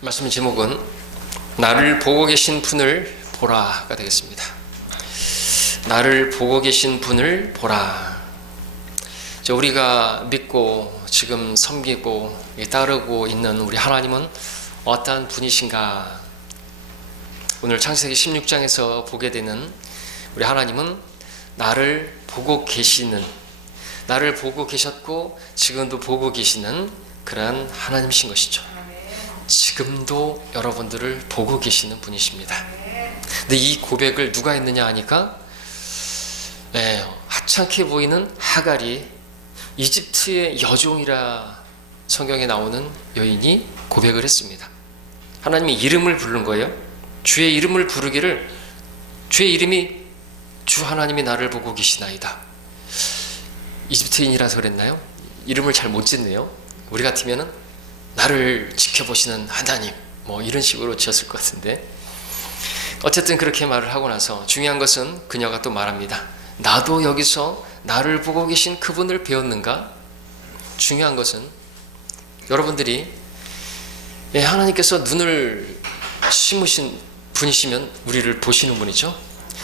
말씀 제목은 나를 보고 계신 분을 보라가 되겠습니다. 나를 보고 계신 분을 보라. 우리가 믿고 지금 섬기고 따르고 있는 우리 하나님은 어떠한 분이신가? 오늘 창세기 16장에서 보게 되는 우리 하나님은 나를 보고 계시는, 나를 보고 계셨고 지금도 보고 계시는 그러한 하나님이신 것이죠. 지금도 여러분들을 보고 계시는 분이십니다. 근데 이 고백을 누가 했느냐 하니까 하찮게 보이는 하갈이, 이집트의 여종이라 성경에 나오는 여인이 고백을 했습니다. 하나님이 이름을 부른 거예요. 주의 이름을 부르기를, 주의 이름이 주 하나님이 나를 보고 계시나이다. 이집트인이라서 그랬나요? 이름을 잘 못 짓네요. 우리 같으면은 나를 지켜보시는 하나님, 이런 식으로 지었을 것 같은데, 어쨌든 그렇게 말을 하고 나서 중요한 것은 그녀가 또 말합니다. 나도 여기서 나를 보고 계신 그분을 배웠는가? 중요한 것은 여러분들이 하나님께서 눈을 심으신 분이시면 우리를 보시는 분이죠.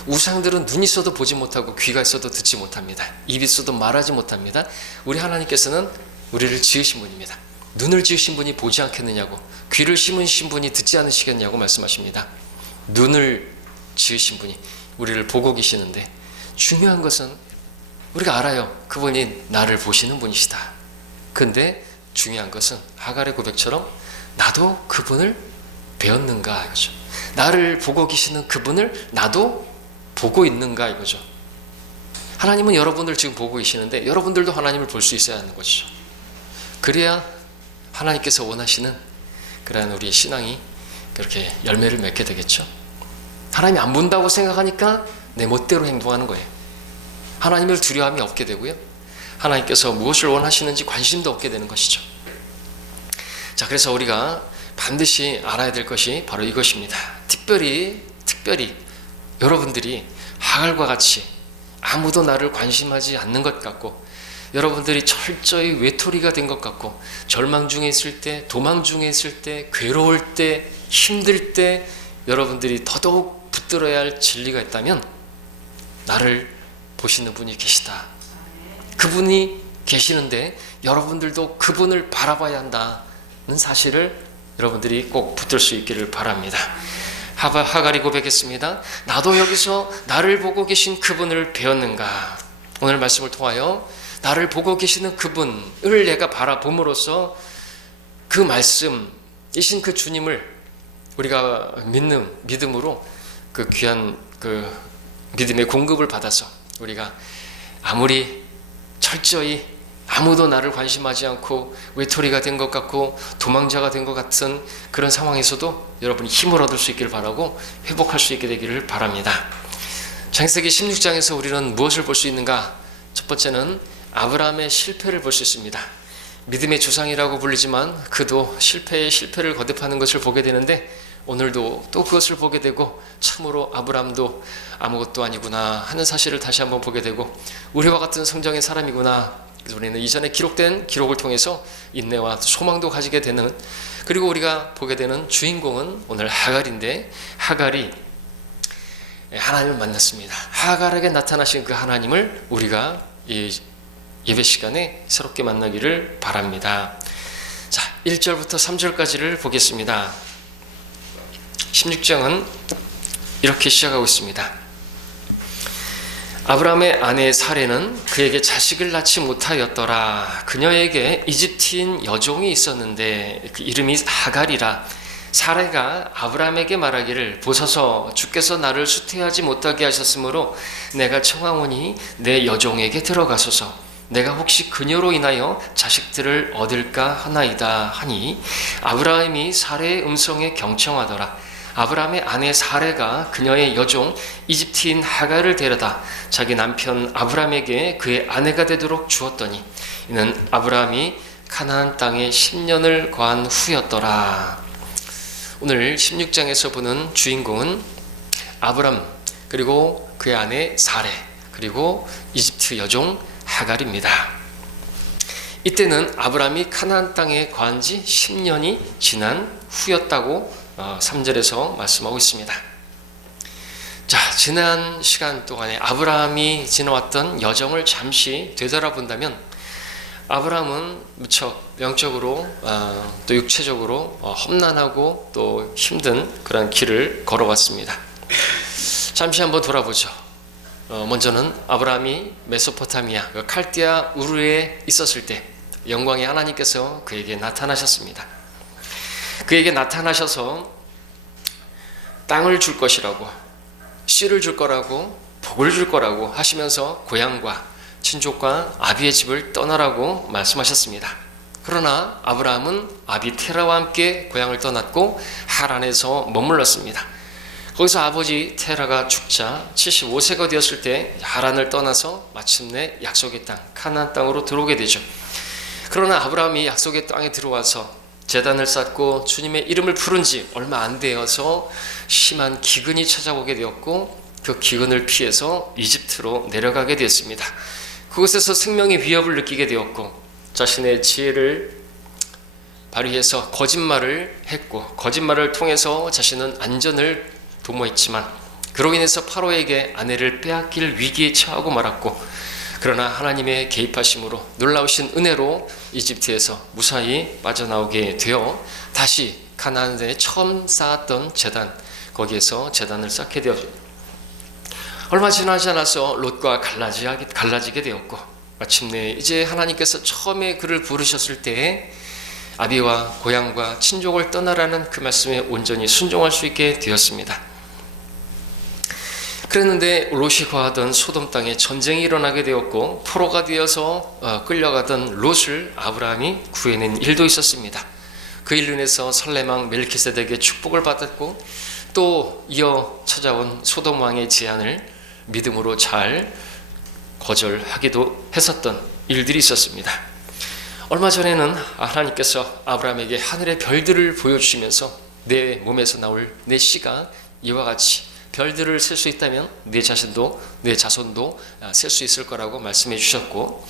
우상들은 눈이 있어도 보지 못하고 귀가 있어도 듣지 못합니다. 입이 있어도 말하지 못합니다. 우리 하나님께서는 우리를 지으신 분입니다. 눈을 지으신 분이 보지 않겠느냐고, 귀를 심으신 분이 듣지 않으시겠냐고 말씀하십니다. 눈을 지으신 분이 우리를 보고 계시는데, 중요한 것은 우리가 알아요. 그분이 나를 보시는 분이시다. 근데 중요한 것은 하갈의 고백처럼 나도 그분을 배웠는가 이거죠. 나를 보고 계시는 그분을 나도 보고 있는가 이거죠. 하나님은 여러분들 지금 보고 계시는데 여러분들도 하나님을 볼 수 있어야 하는 것이죠. 그래야 하나님께서 원하시는 그러한 우리의 신앙이 그렇게 열매를 맺게 되겠죠. 하나님이 안 본다고 생각하니까 내 멋대로 행동하는 거예요. 하나님을 두려움이 없게 되고요. 하나님께서 무엇을 원하시는지 관심도 없게 되는 것이죠. 자, 그래서 우리가 반드시 알아야 될 것이 바로 이것입니다. 특별히 여러분들이 하갈과 같이 아무도 나를 관심하지 않는 것 같고, 여러분들이 철저히 외톨이가 된 것 같고, 절망 중에 있을 때, 도망 중에 있을 때, 괴로울 때, 힘들 때 여러분들이 더더욱 붙들어야 할 진리가 있다면 나를 보시는 분이 계시다. 그분이 계시는데 여러분들도 그분을 바라봐야 한다는 사실을 여러분들이 꼭 붙들 수 있기를 바랍니다. 하갈이 고백했습니다. 나도 여기서 나를 보고 계신 그분을 배웠는가? 오늘 말씀을 통하여 나를 보고 계시는 그분을 내가 바라봄으로써 그 말씀이신 그 주님을 우리가 믿음으로 그 귀한 그 믿음의 공급을 받아서 우리가 아무리 철저히 아무도 나를 관심하지 않고 외톨이가 된 것 같고 도망자가 된 것 같은 그런 상황에서도 여러분이 힘을 얻을 수 있기를 바라고 회복할 수 있게 되기를 바랍니다. 창세기 16장에서 우리는 무엇을 볼 수 있는가? 첫 번째는 아브라함의 실패를 볼 수 있습니다. 믿음의 조상이라고 불리지만 그도 실패를 거듭하는 것을 보게 되는데, 오늘도 또 그것을 보게 되고 참으로 아브라함도 아무것도 아니구나 하는 사실을 다시 한번 보게 되고, 우리와 같은 성정의 사람이구나. 그래서 우리는 이전에 기록된 기록을 통해서 인내와 소망도 가지게 되는, 그리고 우리가 보게 되는 주인공은 오늘 하갈인데, 하갈이 하나님을 만났습니다. 하갈에게 나타나신 그 하나님을 우리가 이 예배 시간에 새롭게 만나기를 바랍니다. 자, 1절부터 3절까지를 보겠습니다. 16장은 이렇게 시작하고 있습니다. 아브라함의 아내 사레는 그에게 자식을 낳지 못하였더라. 그녀에게 이집트인 여종이 있었는데 그 이름이 하갈이라. 사레가 아브라함에게 말하기를, 보소서 주께서 나를 수태하지 못하게 하셨으므로 내가 청하오니 내 여종에게 들어가소서. 내가 혹시 그녀로 인하여 자식들을 얻을까 하나이다 하니, 아브라함이 사레의 음성에 경청하더라. 아브라함의 아내 사레가 그녀의 여종 이집트인 하갈을 데려다 자기 남편 아브라함에게 그의 아내가 되도록 주었더니, 이는 아브라함이 가나안 땅에 10년을 거한 후였더라. 오늘 16장에서 보는 주인공은 아브라함, 그리고 그의 아내 사레, 그리고 이집트 여종 하갈입니다. 이때는 아브라함이 가나안 땅에 거한 지 10년이 지난 후였다고 3절에서 말씀하고 있습니다. 자, 지난 시간 동안에 아브라함이 지나왔던 여정을 잠시 되돌아본다면 아브라함은 무척 영적으로 또 육체적으로 험난하고 또 힘든 그런 길을 걸어왔습니다. 잠시 한번 돌아보죠. 먼저는 아브라함이 메소포타미아 칼디아 우르에 있었을 때 영광의 하나님께서 그에게 나타나셨습니다. 그에게 나타나셔서 땅을 줄 것이라고, 씨를 줄 거라고, 복을 줄 거라고 하시면서 고향과 친족과 아비의 집을 떠나라고 말씀하셨습니다. 그러나 아브라함은 아비 테라와 함께 고향을 떠났고 하란에서 머물렀습니다. 거기서 아버지 테라가 죽자 75세가 되었을 때 하란을 떠나서 마침내 약속의 땅 가나안 땅으로 들어오게 되죠. 그러나 아브라함이 약속의 땅에 들어와서 제단을 쌓고 주님의 이름을 부른 지 얼마 안 되어서 심한 기근이 찾아오게 되었고 그 기근을 피해서 이집트로 내려가게 되었습니다. 그곳에서 생명의 위협을 느끼게 되었고 자신의 지혜를 발휘해서 거짓말을 했고 거짓말을 통해서 자신은 안전을 도모했지만 그로 인해서 파로에게 아내를 빼앗길 위기에 처하고 말았고 그러나 하나님의 개입하심으로 놀라우신 은혜로 이집트에서 무사히 빠져나오게 되어 다시 가나안에 처음 쌓았던 제단 거기에서 제단을 쌓게 되었죠. 얼마 지나지 않아서 롯과 갈라지게 되었고 마침내 이제 하나님께서 처음에 그를 부르셨을 때에 아비와 고향과 친족을 떠나라는 그 말씀에 온전히 순종할 수 있게 되었습니다. 그랬는데 롯이 거하던 소돔 땅에 전쟁이 일어나게 되었고 포로가 되어서 끌려가던 롯을 아브라함이 구해낸 일도 있었습니다. 그 일로 인해서 살레망 멜키세덱의 축복을 받았고 또 이어 찾아온 소돔 왕의 제안을 믿음으로 잘 거절하기도 했었던 일들이 있었습니다. 얼마 전에는 하나님께서 아브라함에게 하늘의 별들을 보여주시면서 내 몸에서 나올 내 씨가 이와 같이 별들을 셀 수 있다면 내 자신도 내 자손도 셀 수 있을 거라고 말씀해 주셨고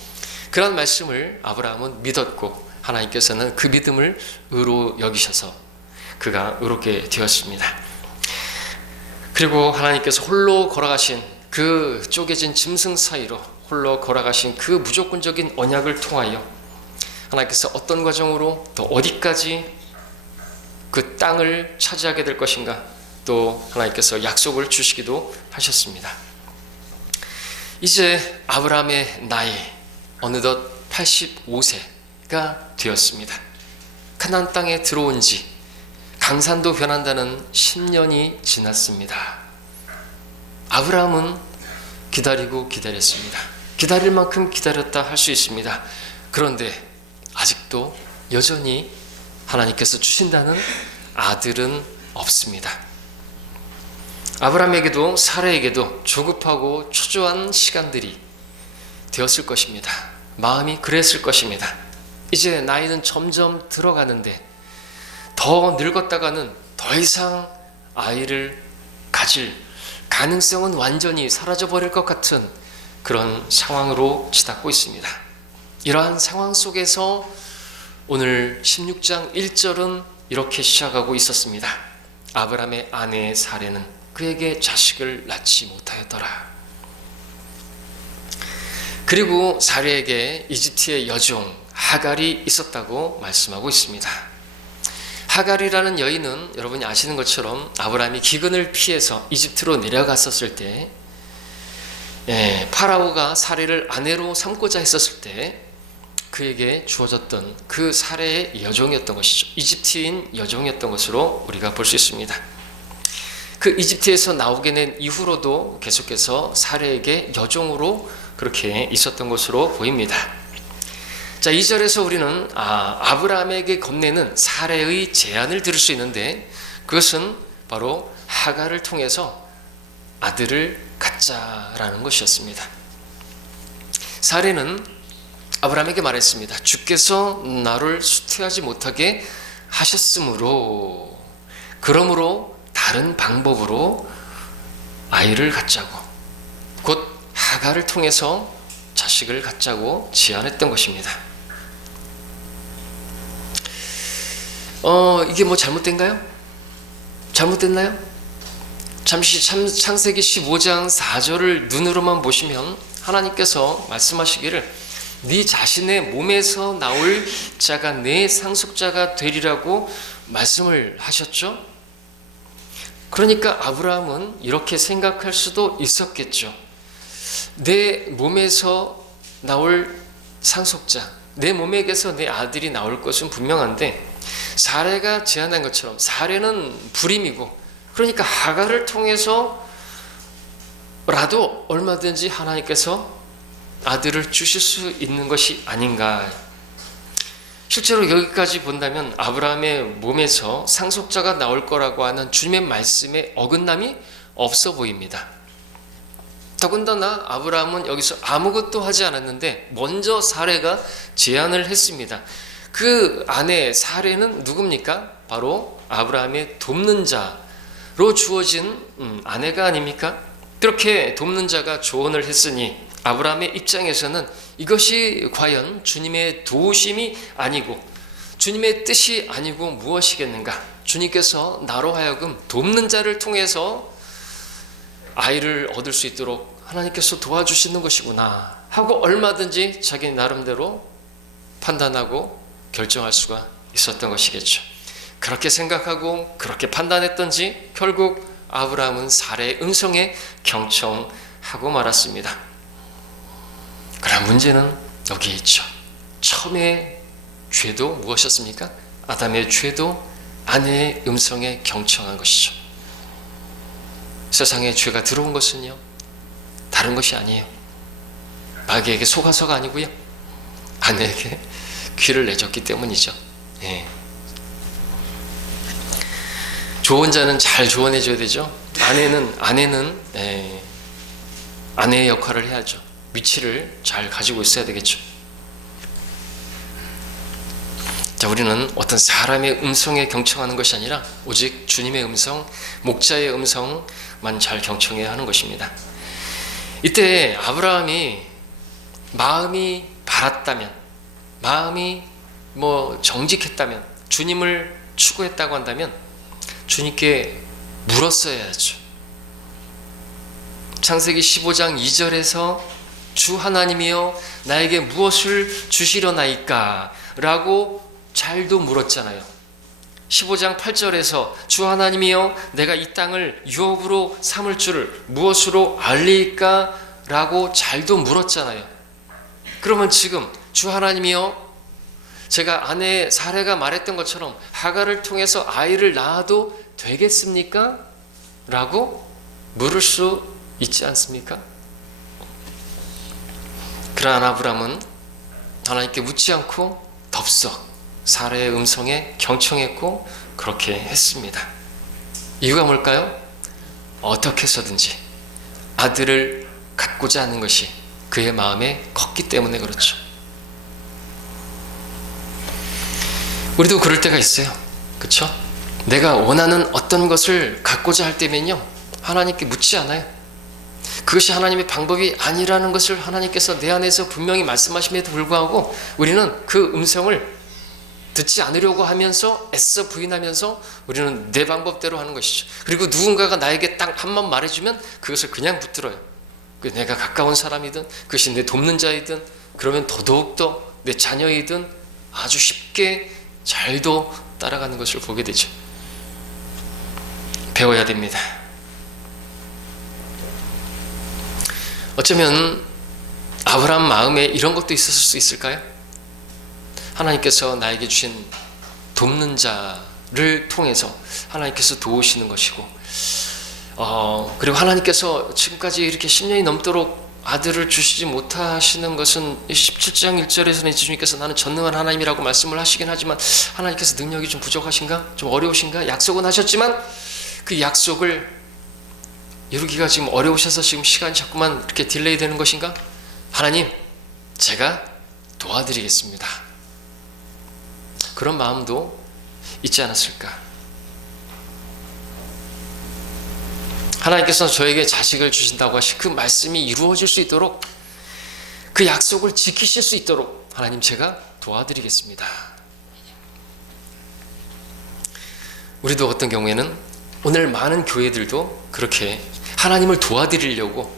그런 말씀을 아브라함은 믿었고 하나님께서는 그 믿음을 의로 여기셔서 그가 의롭게 되었습니다. 그리고 하나님께서 홀로 걸어가신 그 쪼개진 짐승 사이로 홀로 걸어가신 그 무조건적인 언약을 통하여 하나님께서 어떤 과정으로 또 어디까지 그 땅을 차지하게 될 것인가 또 하나님께서 약속을 주시기도 하셨습니다. 이제 아브라함의 나이 어느덧 85세가 되었습니다. 가나안 땅에 들어온 지 강산도 변한다는 10년이 지났습니다. 아브라함은 기다리고 기다렸습니다. 기다릴 만큼 기다렸다 할 수 있습니다. 그런데 아직도 여전히 하나님께서 주신다는 아들은 없습니다. 아브라함에게도 사라에게도 조급하고 초조한 시간들이 되었을 것입니다. 마음이 그랬을 것입니다. 이제 나이는 점점 들어가는데 더 늙었다가는 더 이상 아이를 가질 가능성은 완전히 사라져버릴 것 같은 그런 상황으로 치닫고 있습니다. 이러한 상황 속에서 오늘 16장 1절은 이렇게 시작하고 있었습니다. 아브라함의 아내 사레는 그에게 자식을 낳지 못하였더라. 그리고 사레에게 이집트의 여종 하갈이 있었다고 말씀하고 있습니다. 하갈이라는 여인은 여러분이 아시는 것처럼 아브라함이 기근을 피해서 이집트로 내려갔었을 때 파라오가 사레를 아내로 삼고자 했었을 때 그에게 주어졌던 그 사레의 여종이었던 것이죠. 이집트인 여종이었던 것으로 우리가 볼 수 있습니다. 그 이집트에서 나오게 된 이후로도 계속해서 사레에게 여종으로 그렇게 있었던 것으로 보입니다. 자, 2절에서 우리는 아브라함에게 건네는 사레의 제안을 들을 수 있는데 그것은 바로 하갈을 통해서 아들을 갖자라는 것이었습니다. 사레는 아브라함에게 말했습니다. 주께서 나를 수태하지 못하게 하셨으므로 그러므로 다른 방법으로 아이를 갖자고 곧 하갈을 통해서 자식을 갖자고 제안했던 것입니다. 이게 뭐 잘못된가요? 잘못됐나요? 잠시 창세기 15장 4절을 눈으로만 보시면 하나님께서 말씀하시기를 네 자신의 몸에서 나올 자가 내 상속자가 되리라고 말씀을 하셨죠. 그러니까 아브라함은 이렇게 생각할 수도 있었겠죠. 내 몸에서 나올 상속자, 내 몸에게서 내 아들이 나올 것은 분명한데 사레가 제안한 것처럼 사레는 불임이고 그러니까 하갈을 통해서라도 얼마든지 하나님께서 아들을 주실 수 있는 것이 아닌가. 실제로 여기까지 본다면 아브라함의 몸에서 상속자가 나올 거라고 하는 주님의 말씀에 어긋남이 없어 보입니다. 더군다나 아브라함은 여기서 아무것도 하지 않았는데 먼저 사레가 제안을 했습니다. 그 아내 사레는 누굽니까? 바로 아브라함의 돕는 자로 주어진 아내가 아닙니까? 그렇게 돕는 자가 조언을 했으니 아브라함의 입장에서는 이것이 과연 주님의 도우심이 아니고 주님의 뜻이 아니고 무엇이겠는가? 주님께서 나로 하여금 돕는 자를 통해서 아이를 얻을 수 있도록 하나님께서 도와주시는 것이구나 하고 얼마든지 자기 나름대로 판단하고 결정할 수가 있었던 것이겠죠. 그렇게 생각하고 그렇게 판단했던지 결국 아브라함은 사레의 음성에 경청하고 말았습니다. 그러나 문제는 여기에 있죠. 처음에 죄도 무엇이었습니까? 아담의 죄도 아내의 음성에 경청한 것이죠. 세상에 죄가 들어온 것은요 다른 것이 아니에요. 마귀에게 속아서가 아니고요 아내에게 귀를 내줬기 때문이죠. 예. 좋은 자는 잘 조언해 줘야 되죠. 아내는 아내의 역할을 해야죠. 위치를 잘 가지고 있어야 되겠죠. 자, 우리는 어떤 사람의 음성에 경청하는 것이 아니라 오직 주님의 음성, 목자의 음성만 잘 경청해야 하는 것입니다. 이때 아브라함이 마음이 바랐다면, 마음이 정직했다면, 주님을 추구했다고 한다면 주님께 물었어야죠. 창세기 15장 2절에서 주 하나님이여 나에게 무엇을 주시려나이까? 라고 잘도 물었잖아요. 15장 8절에서 주 하나님이여 내가 이 땅을 유업으로 삼을 줄을 무엇으로 알리까? 라고 잘도 물었잖아요. 그러면 지금 주 하나님이여 제가 아내 사레가 말했던 것처럼 하갈을 통해서 아이를 낳아도 되겠습니까? 라고 물을 수 있지 않습니까? 그러나 아브라함은 하나님께 묻지 않고 덥석 사레의 음성에 경청했고 그렇게 했습니다. 이유가 뭘까요? 어떻게 해서든지 아들을 갖고자 하는 것이 그의 마음에 컸기 때문에 그렇죠. 우리도 그럴 때가 있어요. 그렇죠? 내가 원하는 어떤 것을 갖고자 할 때면요 하나님께 묻지 않아요. 그것이 하나님의 방법이 아니라는 것을 하나님께서 내 안에서 분명히 말씀하심에도 불구하고 우리는 그 음성을 듣지 않으려고 하면서 애써 부인하면서 우리는 내 방법대로 하는 것이죠. 그리고 누군가가 나에게 딱 한번 말해주면 그것을 그냥 붙들어요. 내가 가까운 사람이든 그것이 내 돕는 자이든 그러면 더더욱더 내 자녀이든 아주 쉽게 잘도 따라가는 것을 보게 되죠. 배워야 됩니다. 어쩌면 아브라함 마음에 이런 것도 있었을 수 있을까요? 하나님께서 나에게 주신 돕는 자를 통해서 하나님께서 도우시는 것이고 그리고 하나님께서 지금까지 이렇게 10년이 넘도록 아들을 주시지 못하시는 것은 17장 1절에서는 주님께서 나는 전능한 하나님이라고 말씀을 하시긴 하지만 하나님께서 능력이 좀 부족하신가? 좀 어려우신가? 약속은 하셨지만 그 약속을 이루기가 지금 어려우셔서 지금 시간이 자꾸만 이렇게 딜레이 되는 것인가? 하나님, 제가 도와드리겠습니다. 그런 마음도 있지 않았을까? 하나님께서 저에게 자식을 주신다고 하신 그 말씀이 이루어질 수 있도록 그 약속을 지키실 수 있도록 하나님 제가 도와드리겠습니다. 우리도 어떤 경우에는 오늘 많은 교회들도 그렇게 하나님을 도와드리려고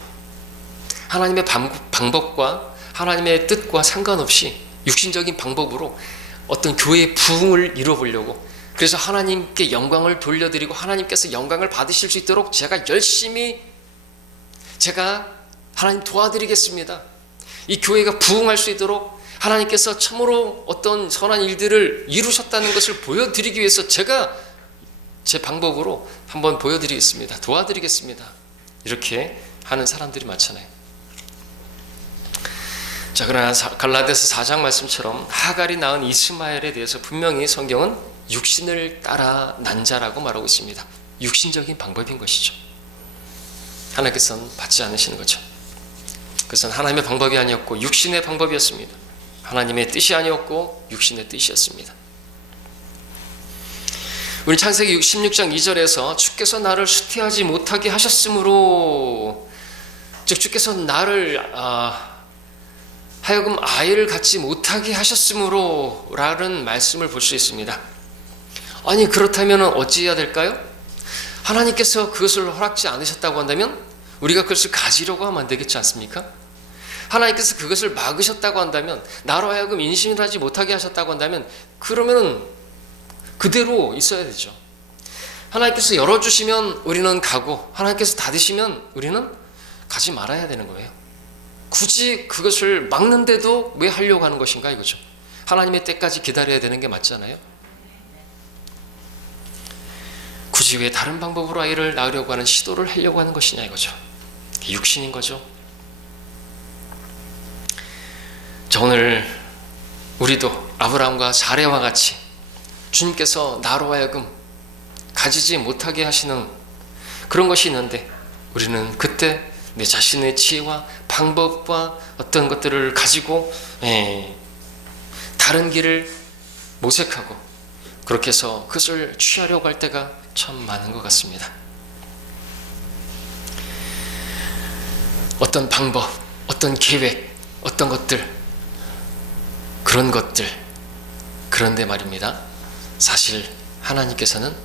하나님의 방법과 하나님의 뜻과 상관없이 육신적인 방법으로 어떤 교회의 부흥을 이뤄보려고, 그래서 하나님께 영광을 돌려드리고 하나님께서 영광을 받으실 수 있도록 제가 하나님 도와드리겠습니다. 이 교회가 부흥할 수 있도록 하나님께서 참으로 어떤 선한 일들을 이루셨다는 것을 보여드리기 위해서 제가 제 방법으로 한번 보여드리겠습니다. 도와드리겠습니다. 이렇게 하는 사람들이 많잖아요. 자, 그러나 갈라디아서 4장 말씀처럼 하갈이 낳은 이스마엘에 대해서 분명히 성경은 육신을 따라 난 자라고 말하고 있습니다. 육신적인 방법인 것이죠. 하나님께서는 받지 않으시는 거죠. 그것은 하나님의 방법이 아니었고 육신의 방법이었습니다. 하나님의 뜻이 아니었고 육신의 뜻이었습니다. 우리 창세기 16장 2절에서 주께서 나를 수태하지 못하게 하셨으므로, 즉 주께서 나를 하여금 아이를 갖지 못하게 하셨으므로 라는 말씀을 볼 수 있습니다. 아니, 그렇다면 어찌해야 될까요? 하나님께서 그것을 허락지 않으셨다고 한다면 우리가 그것을 가지려고 하면 안 되겠지 않습니까? 하나님께서 그것을 막으셨다고 한다면, 나로 하여금 인신을 하지 못하게 하셨다고 한다면, 그러면 그대로 있어야 되죠. 하나님께서 열어주시면 우리는 가고, 하나님께서 닫으시면 우리는 가지 말아야 되는 거예요. 굳이 그것을 막는데도 왜 하려고 하는 것인가 이거죠. 하나님의 때까지 기다려야 되는 게 맞잖아요. 굳이 왜 다른 방법으로 아이를 낳으려고 하는 시도를 하려고 하는 것이냐 이거죠. 육신인 거죠. 자, 오늘 우리도 아브라함과 사레와 같이 주님께서 나로 하여금 가지지 못하게 하시는 그런 것이 있는데, 우리는 그때 내 자신의 지혜와 방법과 어떤 것들을 가지고 다른 길을 모색하고 그렇게 해서 그것을 취하려고 할 때가 참 많은 것 같습니다. 어떤 방법, 어떤 계획, 어떤 것들, 그런 것들, 그런데 말입니다, 사실 하나님께서는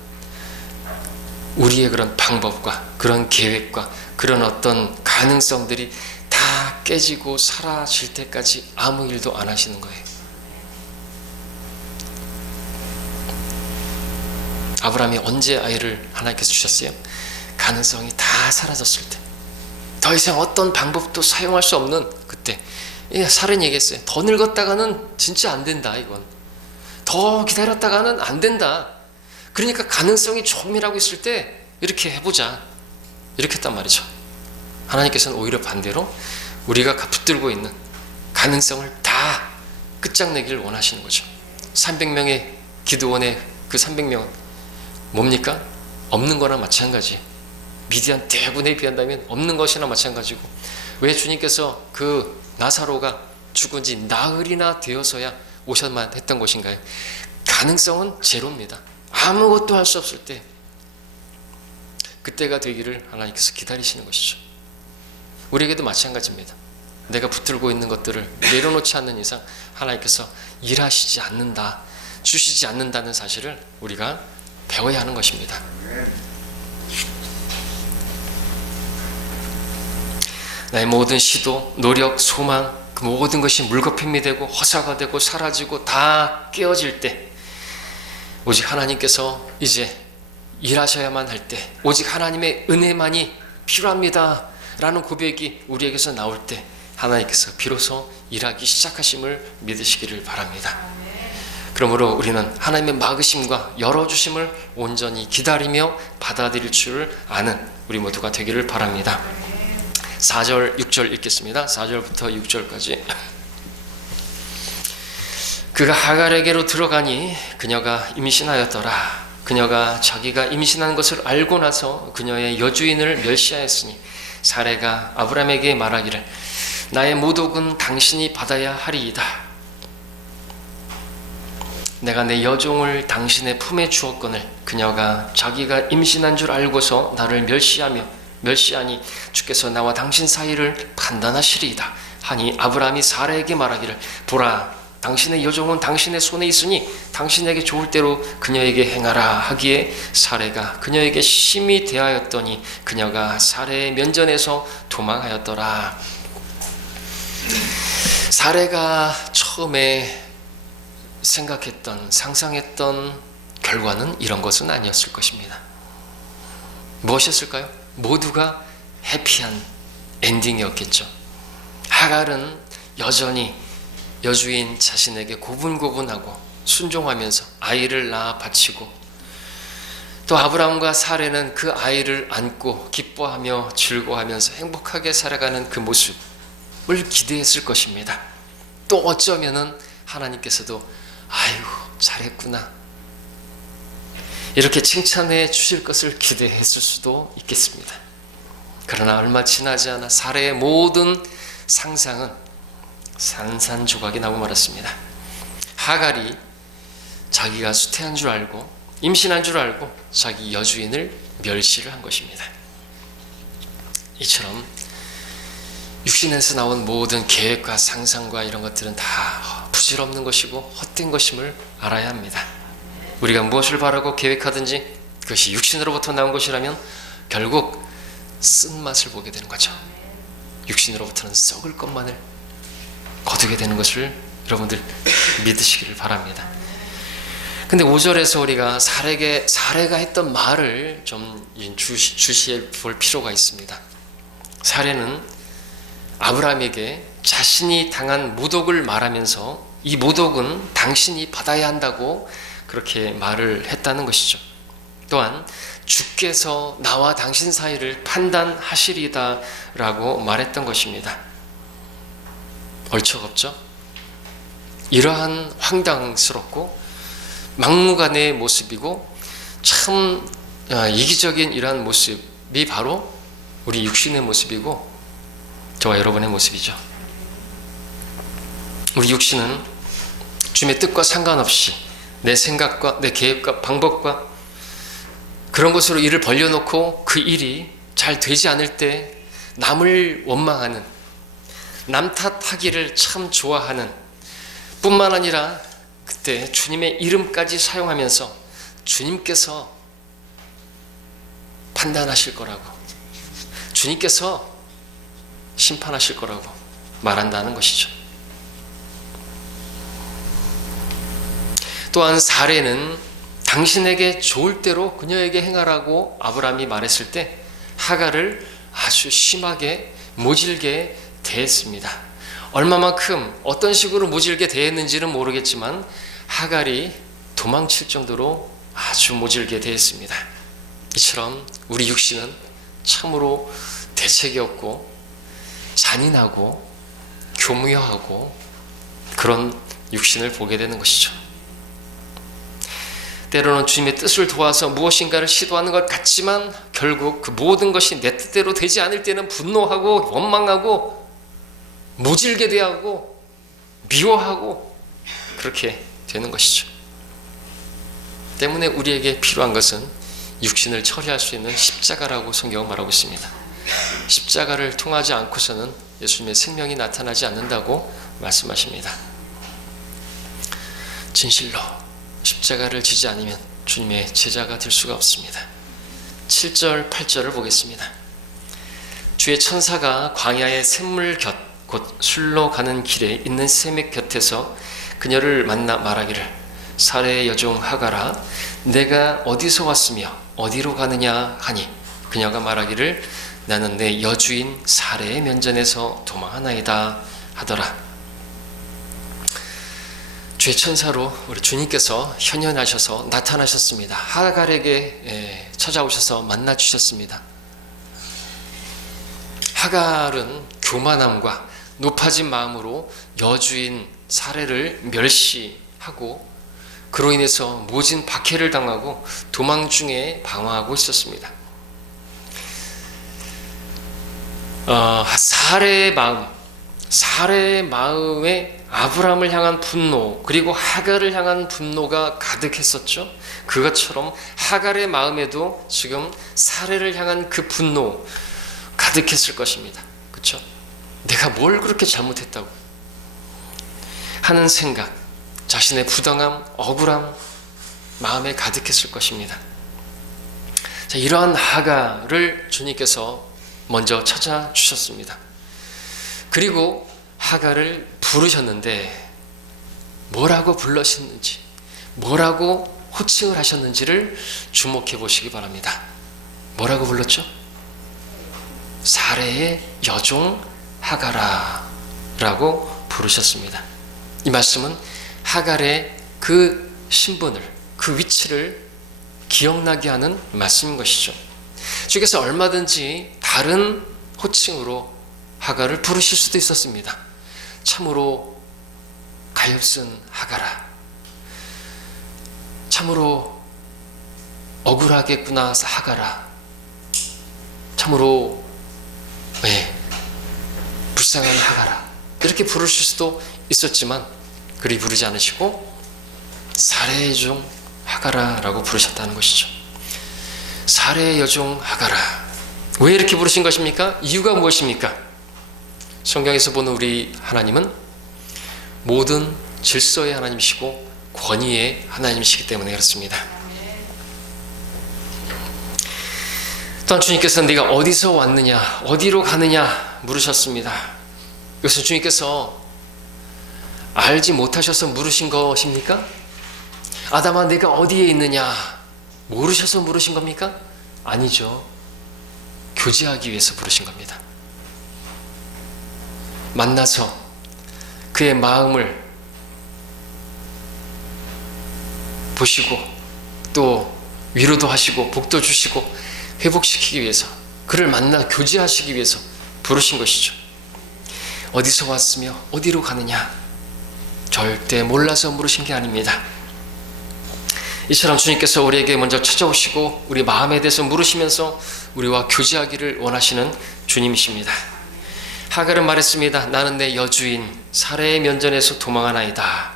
우리의 그런 방법과 그런 계획과 그런 어떤 가능성들이 다 깨지고 사라질 때까지 아무 일도 안 하시는 거예요. 아브라함이 언제 아이를 하나님께서 주셨어요? 가능성이 다 사라졌을 때, 더 이상 어떤 방법도 사용할 수 없는 그때. 사례는 얘기했어요. 더 늙었다가는 진짜 안 된다. 이건 더 기다렸다가는 안 된다. 그러니까 가능성이 조금이라고 있을 때 이렇게 해보자, 이렇게 했단 말이죠. 하나님께서는 오히려 반대로 우리가 붙들고 있는 가능성을 다 끝장내기를 원하시는 거죠. 300명의 기드온의 그 300명은 뭡니까? 없는 거나 마찬가지. 미디안 대군에 비한다면 없는 것이나 마찬가지고, 왜 주님께서 그 나사로가 죽은 지 나흘이나 되어서야 오셔만 했던 것인가요? 가능성은 제로입니다. 아무것도 할 수 없을 때, 그때가 되기를 하나님께서 기다리시는 것이죠. 우리에게도 마찬가지입니다. 내가 붙들고 있는 것들을 내려놓지 않는 이상 하나님께서 일하시지 않는다, 주시지 않는다는 사실을 우리가 배워야 하는 것입니다. 나의 모든 시도, 노력, 소망, 그 모든 것이 물거품이 되고 허사가 되고 사라지고 다 깨어질 때, 오직 하나님께서 이제 일하셔야만 할 때, 오직 하나님의 은혜만이 필요합니다 라는 고백이 우리에게서 나올 때, 하나님께서 비로소 일하기 시작하심을 믿으시기를 바랍니다. 그러므로 우리는 하나님의 막으심과 열어주심을 온전히 기다리며 받아들일 줄 아는 우리 모두가 되기를 바랍니다. 4절 6절 읽겠습니다. 4절부터 6절까지. 그가 하갈에게로 들어가니 그녀가 임신하였더라. 그녀가 자기가 임신한 것을 알고 나서 그녀의 여주인을 멸시하였으니 사레가 아브라함에게 말하기를 나의 모독은 당신이 받아야 하리이다. 내가 내 여종을 당신의 품에 주었거늘 그녀가 자기가 임신한 줄 알고서 나를 멸시하니 주께서 나와 당신 사이를 판단하시리이다 하니 아브라함이 사라에게 말하기를 보라 당신의 여종은 당신의 손에 있으니 당신에게 좋을 대로 그녀에게 행하라 하기에 사레가 그녀에게 심히 대하였더니 그녀가 사레의 면전에서 도망하였더라. 사레가 처음에 생각했던, 상상했던 결과는 이런 것은 아니었을 것입니다. 무엇이었을까요? 모두가 해피한 엔딩이었겠죠. 하갈은 여전히 여주인 자신에게 고분고분하고 순종하면서 아이를 낳아 바치고, 또 아브라함과 사레는 그 아이를 안고 기뻐하며 즐거워하면서 행복하게 살아가는 그 모습을 기대했을 것입니다. 또 어쩌면은 하나님께서도 아이고 잘했구나 이렇게 칭찬해 주실 것을 기대했을 수도 있겠습니다. 그러나 얼마 지나지 않아 사레의 모든 상상은 산산조각이 나고 말았습니다. 하갈이 자기가 수태한 줄 알고 임신한 줄 알고 자기 여주인을 멸시를 한 것입니다. 이처럼 육신에서 나온 모든 계획과 상상과 이런 것들은 다 부질없는 것이고 헛된 것임을 알아야 합니다. 우리가 무엇을 바라고 계획하든지 그것이 육신으로부터 나온 것이라면 결국 쓴맛을 보게 되는 거죠. 육신으로부터는 썩을 것만을 거두게 되는 것을 여러분들 믿으시기를 바랍니다. 근데 5절에서 우리가 사레가 했던 말을 좀 주시해 볼 필요가 있습니다. 사레는 아브라함에게 자신이 당한 모독을 말하면서 이 모독은 당신이 받아야 한다고 그렇게 말을 했다는 것이죠. 또한 주께서 나와 당신 사이를 판단하시리다 라고 말했던 것입니다. 얼척없죠? 이러한 황당스럽고 막무가내의 모습이고 참 이기적인 이러한 모습이 바로 우리 육신의 모습이고 저와 여러분의 모습이죠. 우리 육신은 주님의 뜻과 상관없이 내 생각과 내 계획과 방법과 그런 것으로 일을 벌려놓고 그 일이 잘 되지 않을 때 남을 원망하는, 남 탓하기를 참 좋아하는 뿐만 아니라 그때 주님의 이름까지 사용하면서 주님께서 판단하실 거라고, 주님께서 심판하실 거라고 말한다는 것이죠. 또한 사레는 당신에게 좋을 대로 그녀에게 행하라고 아브라함이 말했을 때 하갈을 아주 심하게 모질게 대했습니다. 얼마만큼 어떤 식으로 모질게 대했는지는 모르겠지만 하갈이 도망칠 정도로 아주 모질게 대했습니다. 이처럼 우리 육신은 참으로 대책이 없고 잔인하고 교묘하고 그런 육신을 보게 되는 것이죠. 때로는 주님의 뜻을 도와서 무엇인가를 시도하는 것 같지만 결국 그 모든 것이 내 뜻대로 되지 않을 때는 분노하고 원망하고 모질게 대하고 미워하고 그렇게 되는 것이죠. 때문에 우리에게 필요한 것은 육신을 처리할 수 있는 십자가라고 성경은 말하고 있습니다. 십자가를 통하지 않고서는 예수님의 생명이 나타나지 않는다고 말씀하십니다. 진실로 십자가를 지지 않으면 주님의 제자가 될 수가 없습니다. 7절, 8절을 보겠습니다. 주의 천사가 광야의 샘물 곁, 곧 술로 가는 길에 있는 샘의 곁에서 그녀를 만나 말하기를 사레의 여종 하갈아 내가 어디서 왔으며 어디로 가느냐 하니 그녀가 말하기를 나는 내 여주인 사레의 면전에서 도망하나이다 하더라. 주의 천사로 우리 주님께서 현현하셔서 나타나셨습니다. 하갈에게 찾아오셔서 만나 주셨습니다. 하갈은 교만함과 높아진 마음으로 여주인 사레를 멸시하고 그로 인해서 모진 박해를 당하고 도망 중에 방황하고 있었습니다. 사레의 마음에 아브라함을 향한 분노 그리고 하갈을 향한 분노가 가득했었죠. 그것처럼 하갈의 마음에도 지금 사레를 향한 그 분노 가득했을 것입니다. 그렇죠? 내가 뭘 그렇게 잘못했다고? 하는 생각, 자신의 부당함, 억울함 마음에 가득했을 것입니다. 자, 이러한 하갈을 주님께서 먼저 찾아주셨습니다. 그리고 하갈을 부르셨는데 뭐라고 불러셨는지, 뭐라고 호칭을 하셨는지를 주목해 보시기 바랍니다. 뭐라고 불렀죠? 사레의 여종 하갈아 라고 부르셨습니다. 이 말씀은 하갈의 그 신분을, 그 위치를 기억나게 하는 말씀인 것이죠. 주께서 얼마든지 다른 호칭으로 하갈을 부르실 수도 있었습니다. 참으로 가엾은 하갈아, 참으로 억울하겠구나 하갈아, 참으로 불쌍한 하갈아, 이렇게 부르실 수도 있었지만 그리 부르지 않으시고 사레의 여종 하갈아라고 부르셨다는 것이죠. 사레의 여종 하갈아, 왜 이렇게 부르신 것입니까? 이유가 무엇입니까? 성경에서 보는 우리 하나님은 모든 질서의 하나님이시고 권위의 하나님이시기 때문에 그렇습니다. 또한 주님께서는 네가 어디서 왔느냐, 어디로 가느냐 물으셨습니다. 이것은 주님께서 알지 못하셔서 물으신 것입니까? 아담아, 내가 어디에 있느냐 모르셔서 물으신 겁니까? 아니죠. 교제하기 위해서 부르신 겁니다. 만나서 그의 마음을 보시고 또 위로도 하시고 복도 주시고 회복시키기 위해서, 그를 만나 교제하시기 위해서 부르신 것이죠. 어디서 왔으며 어디로 가느냐 절대 몰라서 물으신 게 아닙니다. 이처럼 주님께서 우리에게 먼저 찾아오시고 우리 마음에 대해서 물으시면서 우리와 교제하기를 원하시는 주님이십니다. 하갈은 말했습니다. 나는 내 여주인 사레의 면전에서 도망하나이다.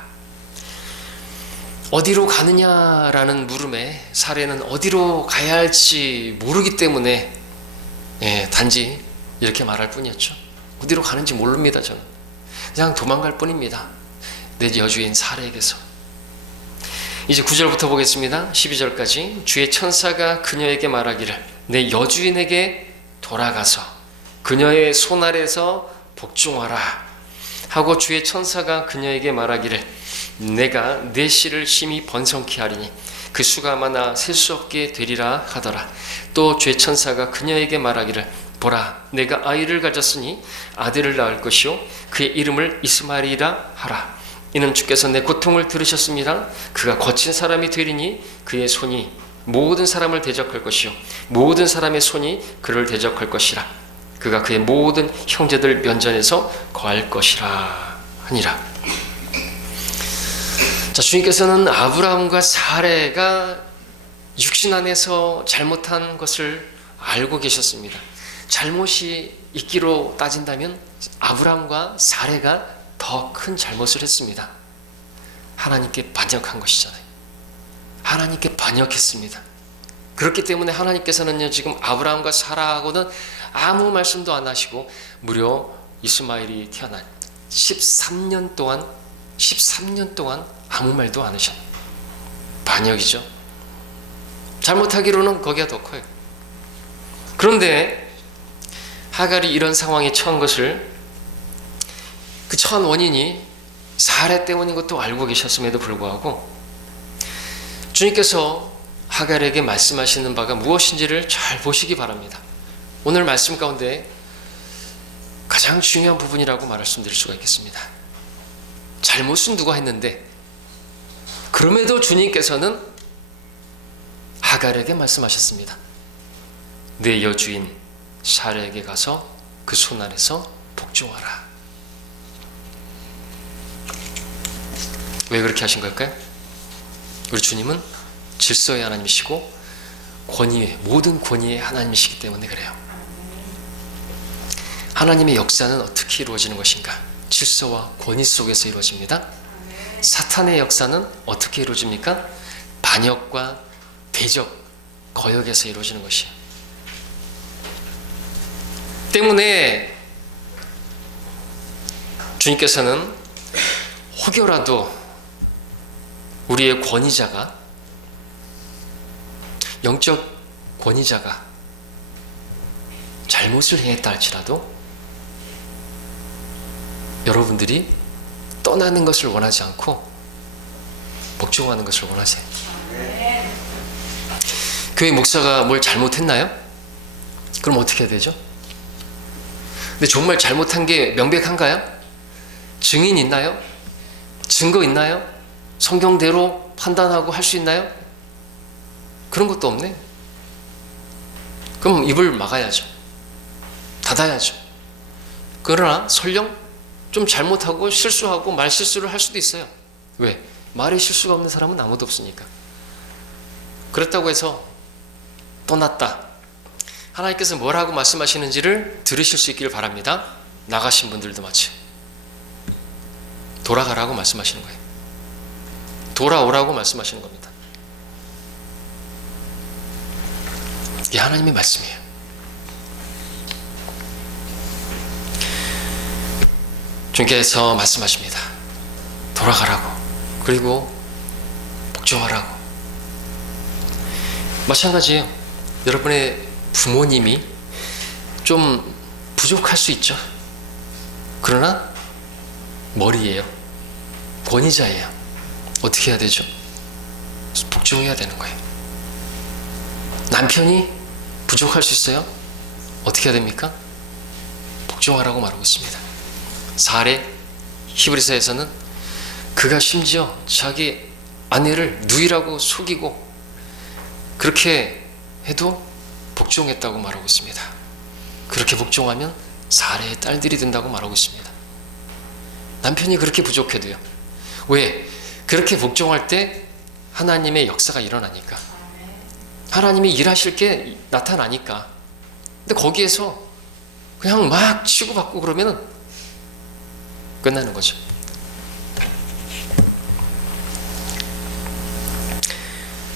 어디로 가느냐라는 물음에 사레는 어디로 가야 할지 모르기 때문에 단지 이렇게 말할 뿐이었죠. 어디로 가는지 모릅니다. 저는 그냥 도망갈 뿐입니다. 내 여주인 사레에게서. 이제 9절부터 보겠습니다. 12절까지. 주의 천사가 그녀에게 말하기를 내 여주인에게 돌아가서 그녀의 손 아래서 복종하라 하고 주의 천사가 그녀에게 말하기를 내가 내 씨를 심히 번성케 하리니 그 수가 많아 셀 수 없게 되리라 하더라. 또 주의 천사가 그녀에게 말하기를 보라, 내가 아이를 가졌으니 아들을 낳을 것이요 그의 이름을 이스마엘이라 하라. 이는 주께서 내 고통을 들으셨습니다. 그가 거친 사람이 되리니 그의 손이 모든 사람을 대적할 것이요 모든 사람의 손이 그를 대적할 것이라. 그가 그의 모든 형제들 면전에서 거할 것이라 하니라. 자, 주님께서는 아브라함과 사레가 육신 안에서 잘못한 것을 알고 계셨습니다. 잘못이 있기로 따진다면 아브라함과 사레가 더 큰 잘못을 했습니다. 하나님께 반역한 것이잖아요. 하나님께 반역했습니다. 그렇기 때문에 하나님께서는요, 지금 아브라함과 사라하고는 아무 말씀도 안 하시고 무려 이스마엘이 태어난 13년 동안 아무 말도 안 하셨어요. 반역이죠. 잘못하기로는 거기가 더 커요. 그런데 하갈이 이런 상황에 처한 것을, 그 처한 원인이 사례 때문인 것도 알고 계셨음에도 불구하고 주님께서 하갈에게 말씀하시는 바가 무엇인지를 잘 보시기 바랍니다. 오늘 말씀 가운데 가장 중요한 부분이라고 말씀드릴 수가 있겠습니다. 잘못은 누가 했는데 그럼에도 주님께서는 하갈에게 말씀하셨습니다. 내 여주인 사레에게 가서 그 손 아래서 복종하라. 왜 그렇게 하신 걸까요? 우리 주님은 질서의 하나님이시고 권위의, 모든 권위의 하나님이시기 때문에 그래요. 하나님의 역사는 어떻게 이루어지는 것인가? 질서와 권위 속에서 이루어집니다. 사탄의 역사는 어떻게 이루어집니까? 반역과 대적, 거역에서 이루어지는 것이에요. 때문에 주님께서는 혹여라도 우리의 권위자가, 영적 권위자가 잘못을 행했다 할지라도 여러분들이 떠나는 것을 원하지 않고 복종하는 것을 원하세요. 교회 목사가 뭘 잘못했나요? 그럼 어떻게 해야 되죠? 근데 정말 잘못한 게 명백한가요? 증인 있나요? 증거 있나요? 성경대로 판단하고 할 수 있나요? 그런 것도 없네. 그럼 입을 막아야죠. 닫아야죠. 그러나 설령 좀 잘못하고 실수하고 말 실수를 할 수도 있어요. 왜? 말에 실수가 없는 사람은 아무도 없으니까. 그렇다고 해서 떠났다, 하나님께서 뭐라고 말씀하시는지를 들으실 수 있기를 바랍니다. 나가신 분들도 마치 돌아가라고 말씀하시는 거예요. 돌아오라고 말씀하시는 겁니다. 이게 하나님의 말씀이에요. 주님께서 말씀하십니다. 돌아가라고, 그리고 복종하라고. 마찬가지예요. 여러분의 부모님이 좀 부족할 수 있죠. 그러나 머리예요. 권위자예요. 어떻게 해야 되죠? 복종해야 되는 거예요. 남편이 부족할 수 있어요. 어떻게 해야 됩니까? 복종하라고 말하고 있습니다. 4례 히브리서에서는 그가 심지어 자기 아내를 누이라고 속이고 그렇게 해도 복종했다고 말하고 있습니다. 그렇게 복종하면 4례의 딸들이 된다고 말하고 있습니다. 남편이 그렇게 부족해도요. 왜? 그렇게 복종할 때 하나님의 역사가 일어나니까, 하나님이 일하실 게 나타나니까. 근데 거기에서 그냥 막 치고받고 그러면 끝나는 거죠.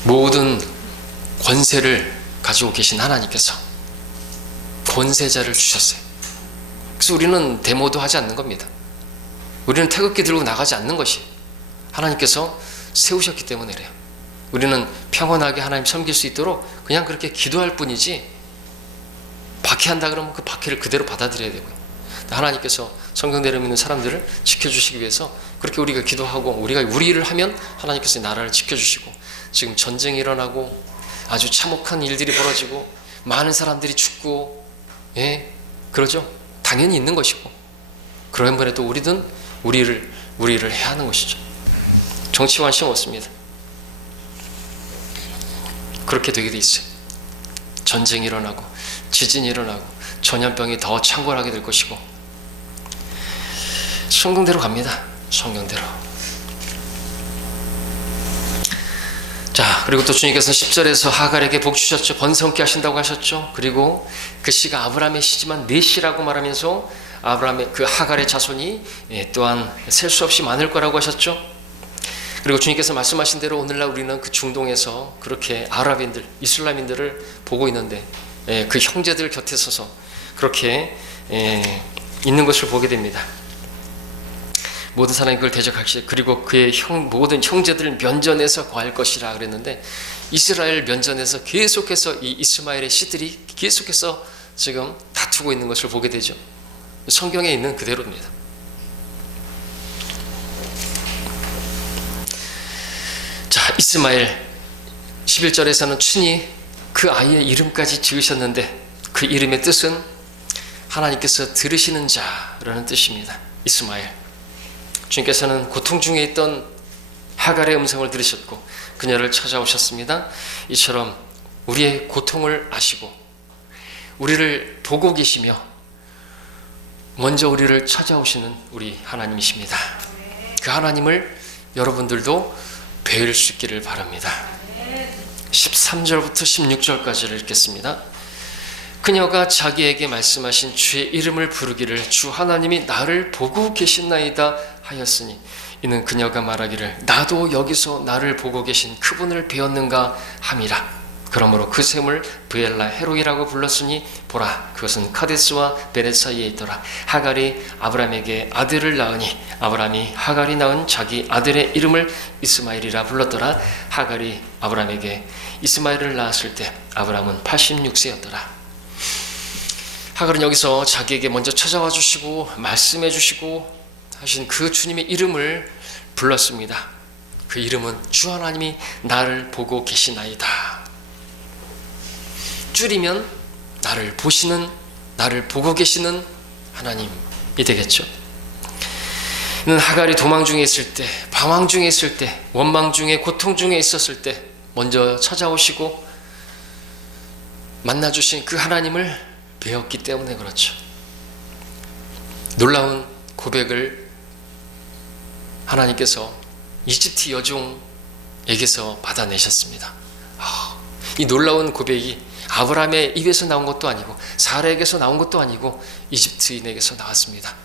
모든 권세를 가지고 계신 하나님께서 권세자를 주셨어요. 그래서 우리는 데모도 하지 않는 겁니다. 우리는 태극기 들고 나가지 않는 것이 하나님께서 세우셨기 때문에 그래요. 우리는 평온하게 하나님 섬길 수 있도록 그냥 그렇게 기도할 뿐이지, 박해한다 그러면 그 박해를 그대로 받아들여야 되고요. 하나님께서 성경대로 믿는 사람들을 지켜주시기 위해서 그렇게 우리가 기도하고 우리가 우리 일을 하면 하나님께서 나라를 지켜주시고, 지금 전쟁이 일어나고 아주 참혹한 일들이 벌어지고 많은 사람들이 죽고, 그러죠. 당연히 있는 것이고, 그런 번에 또 우리는 우리 일을 해야 하는 것이죠. 정치 관심 없습니다. 그렇게 되게 돼 있어요. 전쟁이 일어나고 지진이 일어나고 전염병이 더 창궐하게 될 것이고, 성경대로 갑니다. 성경대로. 자, 그리고 또 주님께서는 10절에서 하갈에게 복 주셨죠. 번성케 하신다고 하셨죠. 그리고 그 씨가 아브라함의 씨지만 내 씨라고 말하면서 아브라함의 그 하갈의 자손이 또한 셀 수 없이 많을 거라고 하셨죠. 그리고 주님께서 말씀하신 대로 오늘날 우리는 그 중동에서 그렇게 아랍인들, 이슬람인들을 보고 있는데 그 형제들 곁에 서서 그렇게 있는 것을 보게 됩니다. 모든 사람이 그걸 대적하시되 그리고 그의 모든 형제들을 면전에서 거할 것이라 그랬는데, 이스라엘 면전에서 계속해서 이 이스마엘의 씨들이 계속해서 지금 다투고 있는 것을 보게 되죠. 성경에 있는 그대로입니다. 자, 이스마엘 11절에서는 친히 그 아이의 이름까지 지으셨는데 그 이름의 뜻은 하나님께서 들으시는 자라는 뜻입니다. 이스마엘. 주님께서는 고통 중에 있던 하갈의 음성을 들으셨고 그녀를 찾아오셨습니다. 이처럼 우리의 고통을 아시고 우리를 보고 계시며 먼저 우리를 찾아오시는 우리 하나님이십니다. 그 하나님을 여러분들도 배울 수 있기를 바랍니다. 13절부터 16절까지를 읽겠습니다. 그녀가 자기에게 말씀하신 주의 이름을 부르기를 주 하나님이 나를 보고 계신나이다 하였으니, 이는 그녀가 말하기를 나도 여기서 나를 보고 계신 그분을 배웠는가 함이라. 그러므로 그 샘을 브엘라 헤로이라고 불렀으니 보라 그것은 카데스와 베렛 사이에 있더라. 하갈이 아브라함에게 아들을 낳으니 아브라함이 하갈이 낳은 자기 아들의 이름을 이스마엘이라 불렀더라. 하갈이 아브라함에게 이스마엘을 낳았을 때 아브라함은 86세였더라. 하갈은 여기서 자기에게 먼저 찾아와 주시고 말씀해 주시고 하신 그 주님의 이름을 불렀습니다. 그 이름은 주 하나님이 나를 보고 계시나이다. 줄이면 나를 보시는, 나를 보고 계시는 하나님이 되겠죠. 이는 하갈이 도망 중에 있을 때, 방황 중에 있을 때, 원망 중에, 고통 중에 있었을 때 먼저 찾아오시고 만나주신 그 하나님을 배웠기 때문에 그렇죠. 놀라운 고백을 하나님께서 이집트 여종에게서 받아내셨습니다. 이 놀라운 고백이 아브라함의 입에서 나온 것도 아니고 사라에게서 나온 것도 아니고 이집트인에게서 나왔습니다.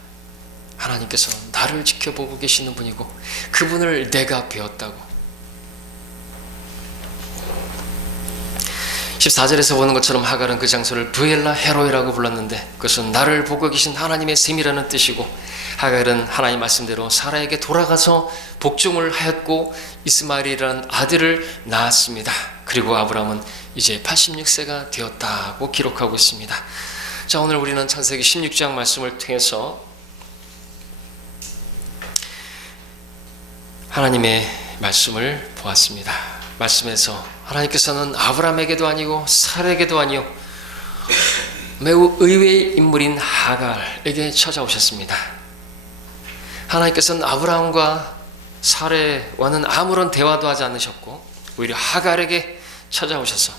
하나님께서 나를 지켜보고 계시는 분이고 그분을 내가 배웠다고. 14절에서 보는 것처럼 하갈은 그 장소를 브엘라 헤로이라고 불렀는데 그것은 나를 보고 계신 하나님의 셈이라는 뜻이고, 하갈은 하나님 말씀대로 사라에게 돌아가서 복종을 하였고 이스마엘이라는 아들을 낳았습니다. 그리고 아브라함은 이제 86세가 되었다고 기록하고 있습니다. 자, 오늘 우리는 창세기 16장 말씀을 통해서 하나님의 말씀을 보았습니다. 말씀에서 하나님께서는 아브라함에게도 아니고 사라에게도 아니요 매우 의외의 인물인 하갈에게 찾아오셨습니다. 하나님께서는 아브라함과 사라와는 아무런 대화도 하지 않으셨고 오히려 하갈에게 찾아오셔서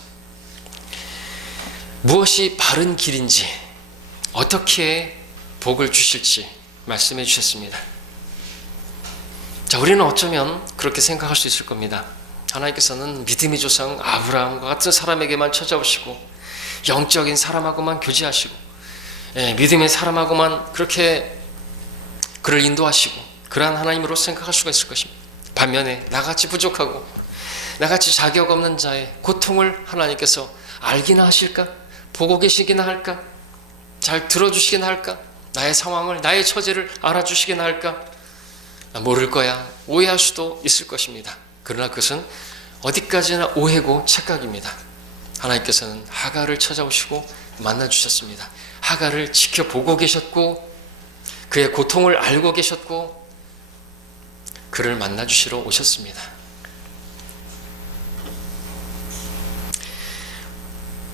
무엇이 바른 길인지, 어떻게 복을 주실지 말씀해 주셨습니다. 자, 우리는 어쩌면 그렇게 생각할 수 있을 겁니다. 하나님께서는 믿음의 조상 아브라함과 같은 사람에게만 찾아오시고 영적인 사람하고만 교제하시고 믿음의 사람하고만 그렇게 그를 인도하시고 그러한 하나님으로 생각할 수가 있을 것입니다. 반면에 나같이 부족하고 나같이 자격 없는 자의 고통을 하나님께서 알기나 하실까? 보고 계시기나 할까? 잘 들어주시기나 할까? 나의 상황을, 나의 처지를 알아주시기나 할까? 모를 거야. 오해할 수도 있을 것입니다. 그러나 그것은 어디까지나 오해고 착각입니다. 하나님께서는 하갈을 찾아오시고 만나주셨습니다. 하갈을 지켜보고 계셨고 그의 고통을 알고 계셨고 그를 만나주시러 오셨습니다.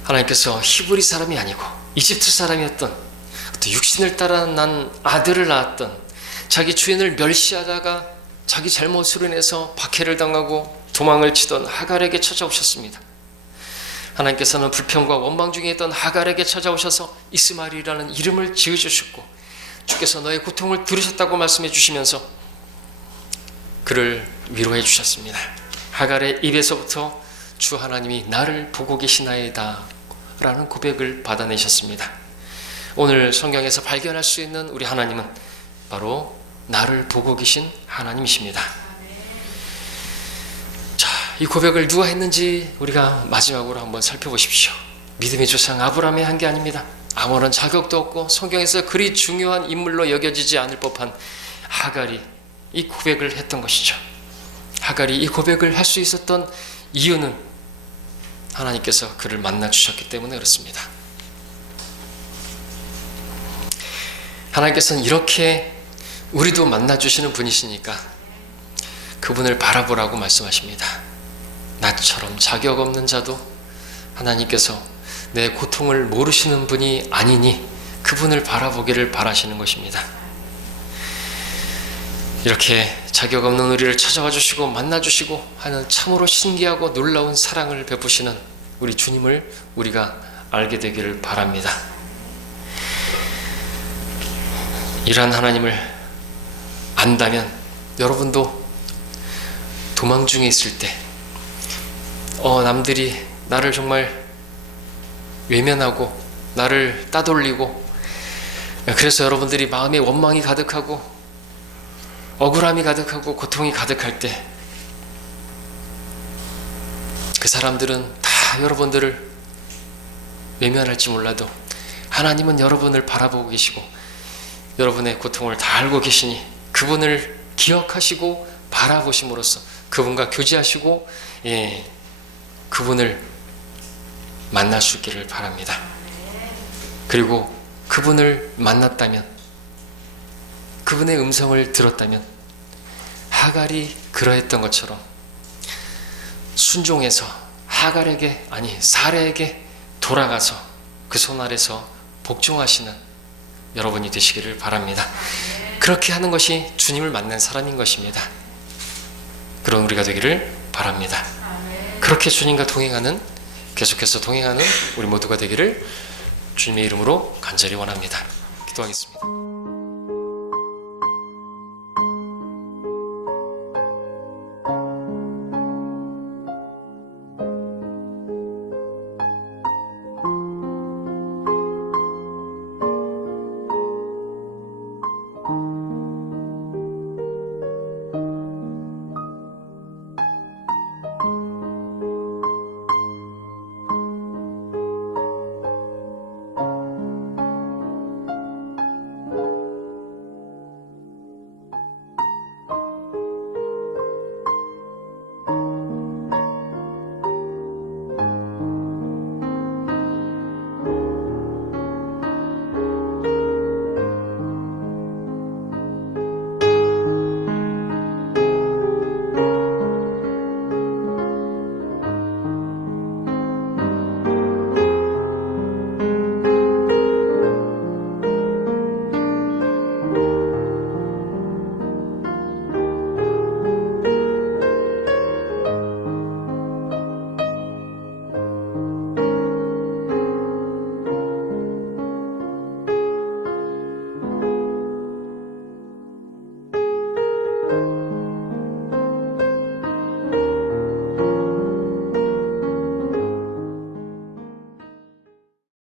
하나님께서 히브리 사람이 아니고 이집트 사람이었던 또 육신을 따라 난 아들을 낳았던 자기 주인을 멸시하다가 자기 잘못으로 인해서 박해를 당하고 도망을 치던 하갈에게 찾아오셨습니다. 하나님께서는 불평과 원망 중에 있던 하갈에게 찾아오셔서 이스마엘이라는 이름을 지어주셨고 주께서 너의 고통을 들으셨다고 말씀해 주시면서 그를 위로해 주셨습니다. 하갈의 입에서부터 주 하나님이 나를 보고 계시나이다 라는 고백을 받아내셨습니다. 오늘 성경에서 발견할 수 있는 우리 하나님은 바로 나를 보고 계신 하나님이십니다. 자, 이 고백을 누가 했는지 우리가 마지막으로 한번 살펴보십시오. 믿음의 조상 아브라함이 한 게 아닙니다. 아무런 자격도 없고 성경에서 그리 중요한 인물로 여겨지지 않을 법한 하갈이 이 고백을 했던 것이죠. 하갈이 이 고백을 할 수 있었던 이유는 하나님께서 그를 만나 주셨기 때문에 그렇습니다. 하나님께서는 이렇게 우리도 만나 주시는 분이시니까 그분을 바라보라고 말씀하십니다. 나처럼 자격 없는 자도 하나님께서 내 고통을 모르시는 분이 아니니 그분을 바라보기를 바라시는 것입니다. 이렇게 자격 없는 우리를 찾아와 주시고 만나 주시고 하는 참으로 신기하고 놀라운 사랑을 베푸시는 우리 주님을 우리가 알게 되기를 바랍니다. 이러한 하나님을 안다면 여러분도 도망 중에 있을 때 남들이 나를 정말 외면하고 나를 따돌리고 그래서 여러분들이 마음에 원망이 가득하고 억울함이 가득하고 고통이 가득할 때 그 사람들은 다 다 여러분들을 외면할지 몰라도 하나님은 여러분을 바라보고 계시고 여러분의 고통을 다 알고 계시니 그분을 기억하시고 바라보심으로써 그분과 교제하시고 그분을 만날 수 있기를 바랍니다. 그리고 그분을 만났다면, 그분의 음성을 들었다면 하갈이 그러했던 것처럼 순종해서 사레에게 돌아가서 그 손 아래서 복종하시는 여러분이 되시기를 바랍니다. 그렇게 하는 것이 주님을 만난 사람인 것입니다. 그런 우리가 되기를 바랍니다. 그렇게 주님과 계속해서 동행하는 우리 모두가 되기를 주님의 이름으로 간절히 원합니다. 기도하겠습니다.